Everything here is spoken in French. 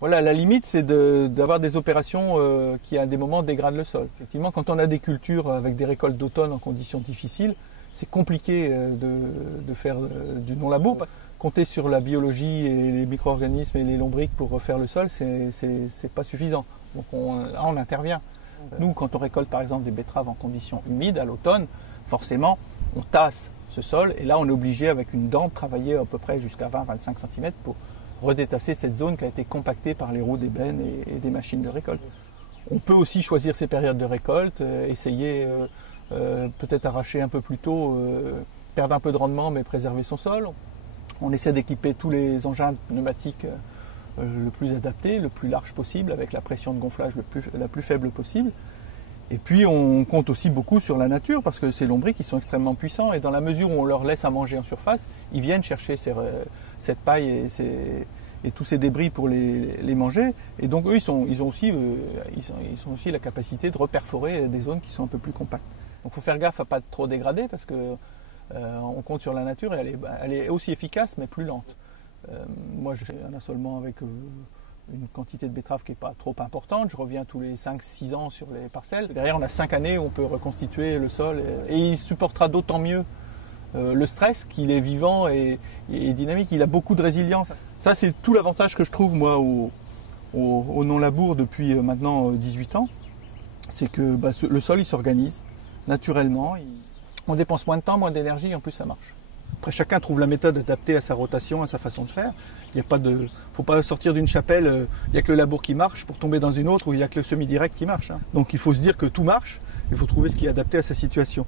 Voilà, la limite, c'est d'avoir des opérations qui, à des moments, dégradent le sol. Effectivement, quand on a des cultures avec des récoltes d'automne en conditions difficiles, c'est compliqué de faire du non-labour. Compter sur la biologie et les micro-organismes et les lombriques pour refaire le sol, c'est pas suffisant. Donc là, on intervient. Nous, quand on récolte par exemple des betteraves en conditions humides à l'automne, forcément, on tasse ce sol et là, on est obligé avec une dent de travailler à peu près jusqu'à 20-25 cm pour redétasser cette zone qui a été compactée par les roues d'ébène et des machines de récolte. On peut aussi choisir ces périodes de récolte, essayer peut-être arracher un peu plus tôt, perdre un peu de rendement mais préserver son sol. On essaie d'équiper tous les engins pneumatiques le plus adapté, le plus large possible, avec la pression de gonflage la plus faible possible. Et puis on compte aussi beaucoup sur la nature, parce que ces lombrics ils sont extrêmement puissants, et dans la mesure où on leur laisse à manger en surface, ils viennent chercher cette paille et tous ces débris pour les manger. Et donc eux, ils ont aussi la capacité de reperforer des zones qui sont un peu plus compactes. Donc il faut faire gaffe à ne pas trop dégrader, parce que on compte sur la nature et elle est aussi efficace, mais plus lente. Moi, j'ai un assolement avec une quantité de betteraves qui n'est pas trop importante. Je reviens tous les 5-6 ans sur les parcelles. Derrière, on a 5 années où on peut reconstituer le sol et il supportera d'autant mieux le stress qu'il est vivant et dynamique. Il a beaucoup de résilience. Ça, c'est tout l'avantage que je trouve, moi, au non-labour depuis maintenant 18 ans. C'est que le sol, il s'organise naturellement. On dépense moins de temps, moins d'énergie, et en plus, ça marche. Après, chacun trouve la méthode adaptée à sa rotation, à sa façon de faire. Il ne faut pas sortir d'une chapelle, il n'y a que le labour qui marche pour tomber dans une autre où il n'y a que le semi-direct qui marche. Donc il faut se dire que tout marche, il faut trouver ce qui est adapté à sa situation.